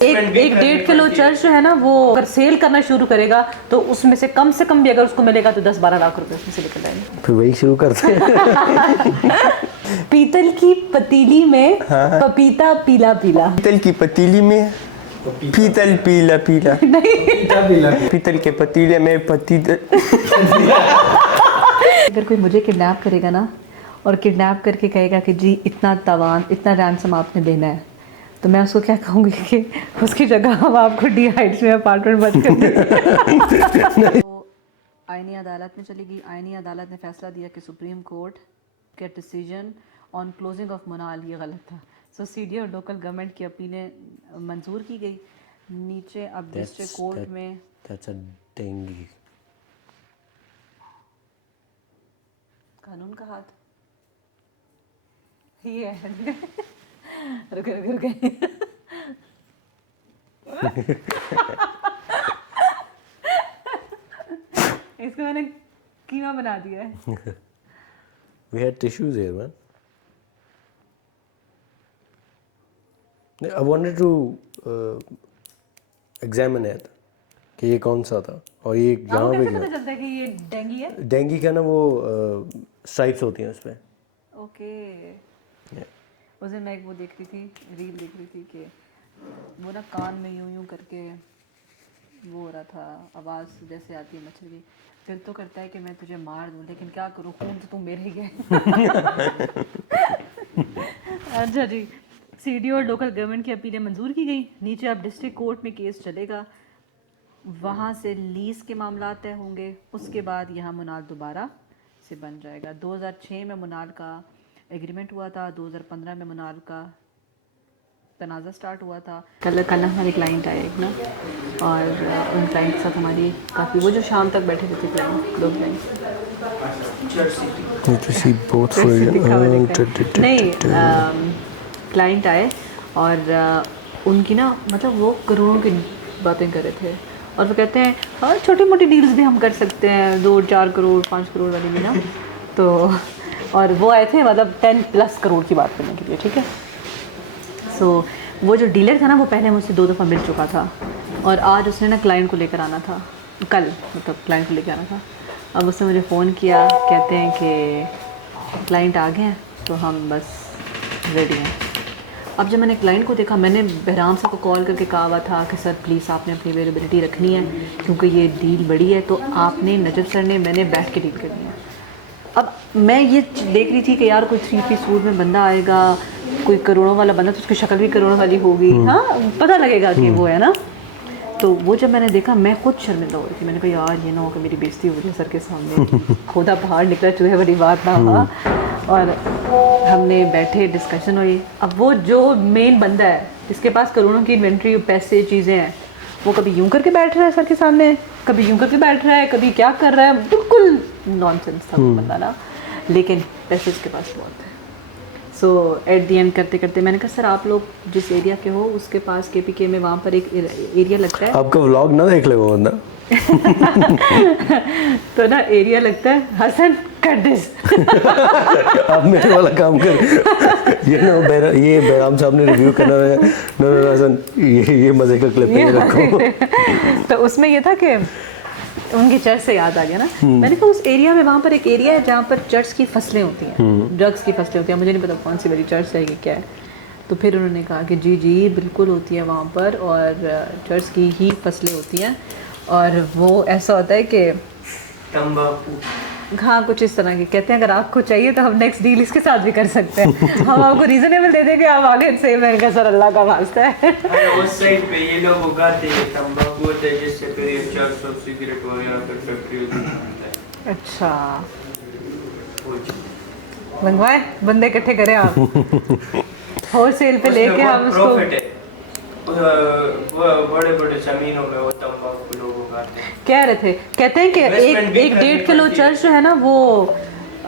एक 1.5 kilo church जो है ना, वो अगर सेल करना शुरू करेगा तो उसमें से कम भी अगर उसको मिलेगा तो 10-12 लाख रुपए उसमें से निकल जाएंगे। फिर वही शुरू करते हैं। पीतल की पतीली में पपीता पीला पीला। पीतल की पतीली में पीतल पीला पीला। नहीं, पीतल के पतीले में अगर कोई मुझे किडनैप करेगा ना और किडनैप करके कहेगा कि जी इतना तावान, इतना रैंसम आपने देना है, तो मैं उसको क्या कहूँगी कि उसकी जगह हम आपको डी हाइट्स में अपार्टमेंट बंद कर देंगे। तो आईनी अदालत में चली गई। आईनी अदालत ने फैसला दिया कि सुप्रीम कोर्ट के डिसीजन ऑन क्लोजिंग ऑफ मोनाल ये गलत था। सो सीडी और लोकल गवर्नमेंट की अपीलें मंजूर की गई। नीचे अब डिस्ट्रिक्ट कोर्ट में डेंगी कानून का हाथ ये है। रुके इसको मैंने कीमा बना दिया है। We had tissues here, man. I wanted to examine it कि ये कौन सा था और ये यहाँ आपको पे कैसे पता चलता है कि ये डेंगी है? डेंगी का ना वो स्ट्राइप्स होती हैं उस पे। ओके। उस दिन मैं एक वो देख रही थी, रील देख रही थी कि वो ना कान में यूं करके वो हो रहा था, आवाज़ जैसे आती है मच्छर की। दिल तो करता है कि मैं तुझे मार दूं, लेकिन क्या करूं, खून तो तू मेरे ही है। अच्छा जी, सीडी और लोकल गवर्नमेंट की अपीलें मंजूर की गई। नीचे अब डिस्ट्रिक्ट कोर्ट में केस चलेगा, वहाँ से लीज़ के मामला तय होंगे। उसके बाद यहाँ मुनाल दोबारा से बन जाएगा। 2006 में मुनाल का एग्रीमेंट हुआ था, 2015 में मुनाल का तनाज़ा स्टार्ट हुआ था। कल हमारे क्लाइंट आए एक ना, और उन क्लाइंट के साथ हमारी काफ़ी वो जो शाम तक बैठे थे क्लाइंट, 2 क्लाइंट नहीं, क्लाइंट आए और उनकी ना मतलब वो करोड़ों की बातें कर रहे थे और वो कहते हैं हाँ छोटी मोटी डील्स भी हम कर सकते हैं, 2-4 करोड़ 5 करोड़ वाली भी ना। तो और वो आए थे मतलब 10+ करोड़ की बात करने के लिए, ठीक है। सो वो जो डीलर था ना, वो पहले मुझसे 2 दफ़ा मिल चुका था और आज उसने ना क्लाइंट को लेकर आना था, कल मतलब क्लाइंट को लेकर आना था। अब उसने मुझे फ़ोन किया, कहते हैं कि क्लाइंट आ गए हैं तो हम बस रेडी हैं। अब जब मैंने क्लाइंट को देखा, मैंने बहराम साहब को कॉल करके कहा हुआ था कि सर प्लीज़ आपने अपनी अवेलेबिलिटी रखनी है क्योंकि ये डील बड़ी है, तो आपने नजब सर ने मैंने बैठ के डील करनी है। अब मैं ये देख रही थी कि यार कोई 3 पीस सूट में बंदा आएगा, कोई करोड़ों वाला बंदा, तो उसकी शक्ल भी करोड़ों वाली होगी, हाँ पता लगेगा कि वो है ना। तो वो जब मैंने देखा मैं खुद शर्मिंदा हो रही थी। मैंने कहा यार ये ना हो कि मेरी बेइज्जती हो रही है सर के सामने, खोदा पहाड़ निकला चूहे वाली बात ना हो। और हमने बैठे, डिस्कशन हुई। अब वो जो मेन बंदा है जिसके पास करोड़ों की इन्वेंट्री, पैसे, चीज़ें हैं, वो कभी यूं करके बैठ रहा है सर के सामने, कभी यूं करके बैठ रहा है, कभी क्या कर रहा है, बिल्कुल नॉनसेंस था वो बंदा ना, लेकिन पैसे उसके पास बहुत है। सो एट दी एंड करते करते मैंने कहा सर आप लोग जिस एरिया के हो उसके पास KPK में वहाँ पर एक एरिया लगता है, आपका व्लॉग ना देख ले वो बंदा। तो ना एरिया लगता है, हसन कट दिस। आप मेरे वाला काम कर। ये बैराम साहब ने रिव्यू करना है, नो हसन ये मजे का क्लिप में रखो। तो उसमें ये था कि उनके चर्च से याद आ गया ना, मैंने कहा उस एरिया में वहाँ पर एक एरिया है जहाँ पर चर्च की फसलें होती हैं, ड्रग्स की फसलें होती हैं, मुझे नहीं पता कौन सी वाली चर्च है कि क्या है। तो फिर उन्होंने कहा कि जी बिल्कुल होती है वहाँ पर, और चर्च की ही फसलें होती हैं, और वो ऐसा होता है कि तंबाकू, हाँ कुछ इस तरह के। कहते हैं अगर आपको चाहिए तो हम नेक्स्ट डील इसके साथ भी कर सकते हैं, हम आपको रीजनेबल दे देंगे, आप आगे से। मैंने कहा सर अल्लाह का वास्ता है। उस साइड पे ये लोग उगाते हैं तंबाकू, होता है जिससे फिर ये चर्च और सिगरेट वगैरह का फैक्ट्री होती है। अच्छा मंगवाए बंदे इकट्ठे करें आप, होलसेल पे लेके हम उसको। बड़े बड़े जमीनों में वो तंबाकू लोग उगाते हैं। कह रहे थे, कहते हैं कि एक 1.5 किलो चर्च जो है ना, वो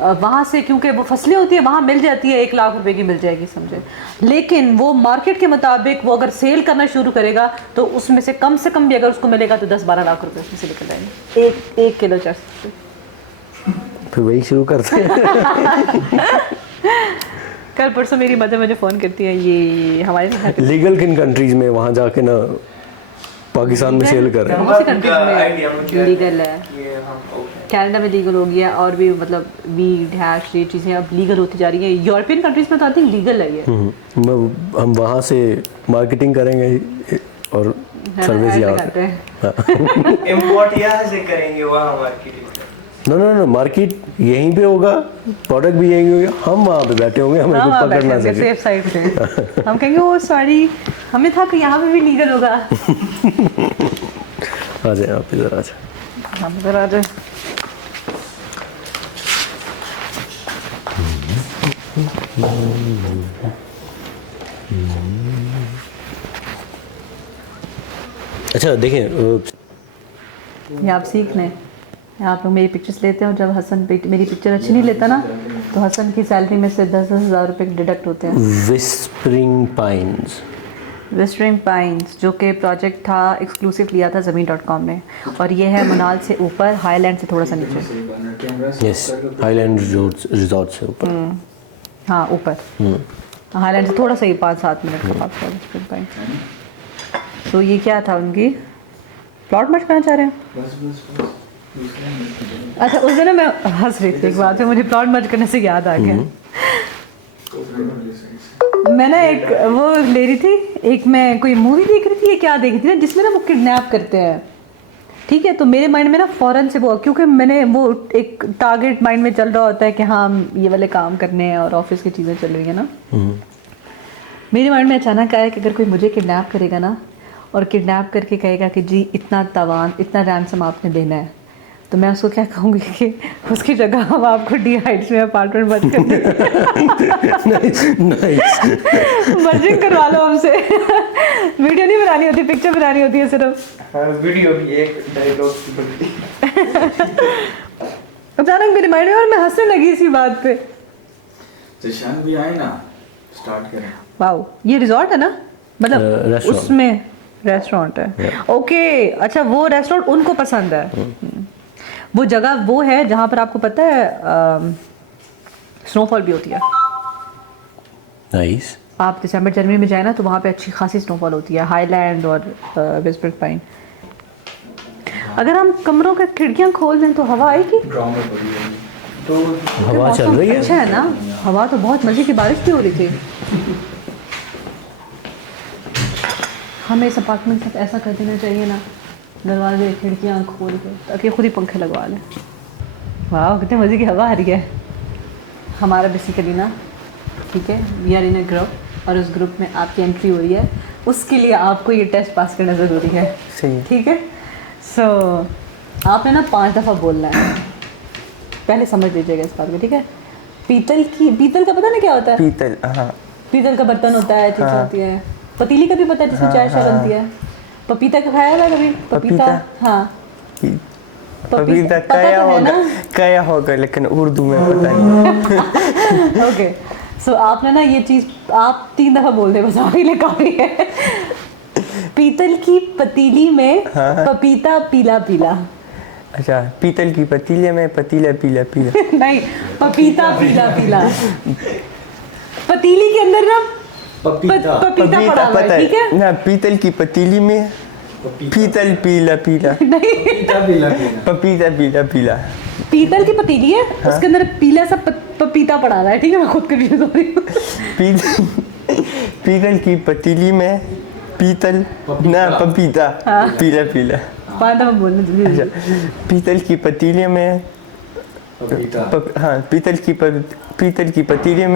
वहाँ से क्योंकि वो फसलें होती है वहाँ मिल जाती है, 1 लाख रुपए की मिल जाएगी समझे, लेकिन वो मार्केट के मुताबिक वो अगर सेल करना शुरू करेगा तो उसमें से कम भी अगर उसको मिलेगा तो 10-12 लाख रुपए उसमें से निकल जाएंगे, 1 किलो चर्च से। फिर वही शुरू करते हैं। कल परसों मेरी मदर मुझे फ़ोन करती है, ये हमारे लीगल किन कंट्रीज में वहाँ जाके ना पाकिस्तान में सेल कर रहे हैं? बहुत सी कंट्रीज में लीगल है, ये हम ओके कनाडा में लीगल हो गया, और भी मतलब वीड हैश ये चीज़ें अब लीगल होती जा रही हैं। यूरोपियन कंट्रीज में तो आई थिंक लीगल है ये। हम वहाँ से मार्केटिंग करेंगे और सर्विस यहाँ करते हैं। इंपोर्ट यहाँ से करेंगे वहाँ मार्केटिंग। नो मार्केट यहीं पे होगा, प्रोडक्ट भी यहीं होगा, हम वहाँ पे बैठे होंगे, हमें कोई पकड़ ना सके। सेफ साइड पे हम कहेंगे ओ सॉरी हमें था कि यहाँ पे भी लीगल होगा। आ जाए आप इधर आ जाए। हम इधर आ जाए। अच्छा देखें, ये आप सीख लें, आप लोग मेरी पिक्चर्स लेते हो, जब हसन मेरी पिक्चर अच्छी नहीं लेता ना तो हसन की सैलरी में से 10,000 रुपये डिडक्ट होते हैं। विस्परिंग पाइन्स, विस्टरिंग पाइन्स जो कि प्रोजेक्ट था, एक्सक्लूसिव लिया था ज़मीन.com ने, और ये है मनाल से ऊपर, हाईलैंड से थोड़ा सा नीचे। यस, हाईलैंड रिजॉर्ट से ऊपर। हाँ ऊपर, हाईलैंड से थोड़ा सा ही 5-7 मिनट का फासला है विस्टरिंग पाइन्स। तो ये क्या था, उनकी प्लॉट मच करना चाह रहे हैं? अच्छा उस दिन ना मैं हंस रही थी एक बात पे, मुझे प्लॉट मर्ज करने से याद आ गया। मैं ना एक वो ले रही थी, एक मैं कोई मूवी देख रही थी, ये क्या देख रही थी ना, जिसमें ना वो किडनैप करते हैं, ठीक है। तो मेरे माइंड में ना फ़ौरन से वो, क्योंकि मैंने वो एक टारगेट माइंड में चल रहा होता है कि हाँ ये वाले काम करने हैं और ऑफिस की चीज़ें चल रही हैं ना, मेरे माइंड में अचानक आया कि अगर कोई मुझे किडनैप करेगा ना और किडनैप करके कहेगा कि जी इतना तावान, इतना रैंसम आपने देना है, तो मैं उसको क्या कहूँगी कि उसकी जगह हम आपको डी हाइट्स में अपार्टमेंट बंद कर दें। मर्जिंग करवा लो हमसे। वीडियो नहीं बनानी होती, पिक्चर बनानी होती है सिर्फ। हाँ वीडियो भी एक डायलॉग की बनती। अचानक मेरे माइंड में, और मैं हंसने लगी इसी बात पे। जशान भी आए ना, स्टार्ट करें। वाओ, ये रिजॉर्ट है ना, मतलब रेस्टोरेंट। उसमें रेस्टोरेंट है। ओके अच्छा, वो रेस्टोरेंट उनको पसंद है। वो जगह वो है जहाँ पर आपको पता है स्नोफॉल भी होती है। नाइस। आप दिसंबर जनवरी में जाए ना तो वहाँ पे अच्छी खासी स्नोफॉल होती है, हाईलैंड और विस्परिंग पाइन। अगर हम कमरों की खिड़कियाँ खोल दें तो हवा आएगी। तो हवा चल रही है। अच्छा है ना, हवा तो बहुत मजे की, बारिश भी हो रही थी। हमें इस अपार्टमेंट में ऐसा कर देना चाहिए ना, दरवाजे खिड़कियाँ खोल के, ताकि खुद ही पंखे लगवा लें। वाह कितने मज़े की हवा आ रही है। हमारा बेसिकली ना, ठीक है, we are in a group, और उस ग्रुप में आपकी एंट्री हुई है, उसके लिए आपको ये टेस्ट पास करना ज़रूरी है। सही। ठीक है, सो आपने ना 5 दफ़ा बोलना है, पहले समझ लीजिएगा इस बात को, ठीक है। पीतल का पता ना क्या होता है? पीतल, हाँ पीतल का बर्तन होता है, चीज़ होती है। पतीली का भी पता है, जिसमें चाय शाय बनती है। पपीता का खाया है कभी? पपीता, हाँ पपीता पता कया तो है होगा, ना? कया होगा, लेकिन उर्दू में पता नहीं। ओके, सो आपने ना ये चीज़ आप 3 दफ़ा बोल दे, बस आगे ले काफ़ी है। पीतल की पतीली में पपीता पीला पीला। अच्छा, पीतल की पतीले में पतीला पीला पीला। नहीं, पपीता पीला पीला। पतीली के अंदर ना पपीता पड़ा हुआ पता है, ठीक है ना, पीतल की पतीली में पीतल पीला पीला। नहीं, पपीता पीला पीला। पीतल की पतीली है, उसके अंदर पीला सा पपीता पड़ा हुआ है, ठीक है। मैं खुद कंफ्यूज हो रही हूँ। पीतल की पतीली में पीतल ना पपीता पीला पीला। 5 दफ़ा बोलना जल्दी जल्दी। अच्छा, पीतल की पतीले में हाँ, पीतल की पतीले में पीतल की पतीली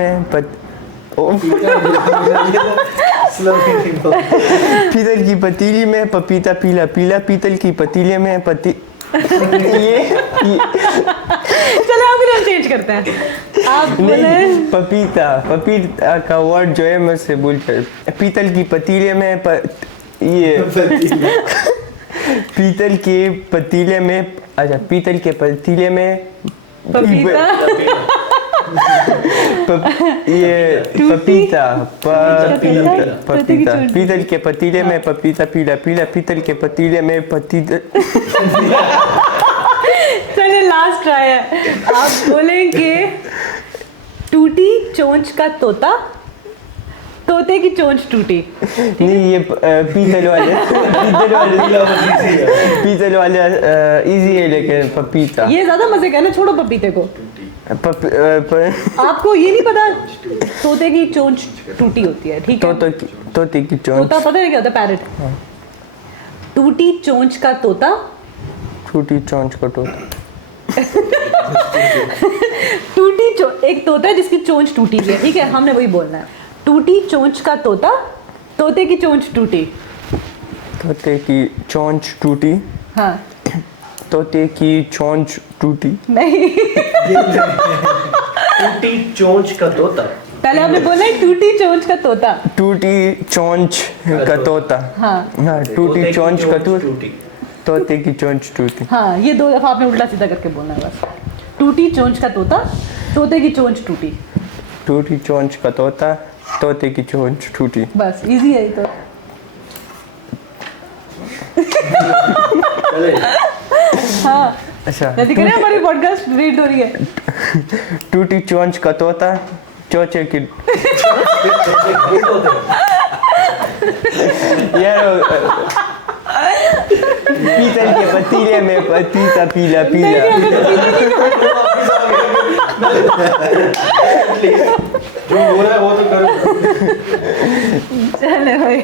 में पपीता पीला पीला। पीतल की पतीले में ये चलो आप नाम चेंज करते हैं, आप बोले पपीता का वर्ड जो है मुझसे भूल कर। पीतल की पतीले में ये पीतल के पतीले में, अच्छा, पीतल के पतीले में पपीता ये पपीता पपीता। पीतल के पतीले में पपीता पीला पीला। पीतल के पतीले में पतीता। चलिए लास्ट ट्राई है, आप बोलेंगे टूटी चोंच का तोता, तोते की चोंच टूटी। नहीं ये पीतल वाले पीतल वाले इजी है लेकिन पपीता ये ज्यादा मजे का है ना, छोड़ो पपीते को। आपको ये नहीं पता तोते की चोंच टूटी होती है, ठीक है? तोते की चोंच, तोता पता है क्या होता है? पैरट। टूटी चोंच का तोता, टूटी चोंच का तोता, टूटी एक तोता है जिसकी चोंच टूटी हुई है, ठीक है? हमने वही बोलना है। टूटी चोंच का तोता, तोते की चोंच टूटी। तोते की चोंच टूटी, हाँ तोते की चोंच टूटी। नहीं, टूटी चोंच का तोता, पहले हमने बोला है टूटी चोंच का तोता। टूटी चोंच का तोता, हाँ हाँ टूटी चोंच का तोता, तोते की चोंच टूटी। हाँ, ये 2 दफा आपने उल्टा सीधा करके बोलना है बस। टूटी चोंच का तोता, तोते की चोंच टूटी। टूटी चोंच का तोता, तोते की चोंच टूटी। बस इजी है ये तो। हाँ, अच्छा, जैसे कह रहे हैं हमारी पॉडकास्ट रीड हो रही है। टूटी चोंच का तोता, चोचे की यार पीतल के पतीले में पतीता पीला पीला। नहीं, हमें तो पीछे नहीं जो बोला है वो तो करो। चले भाई।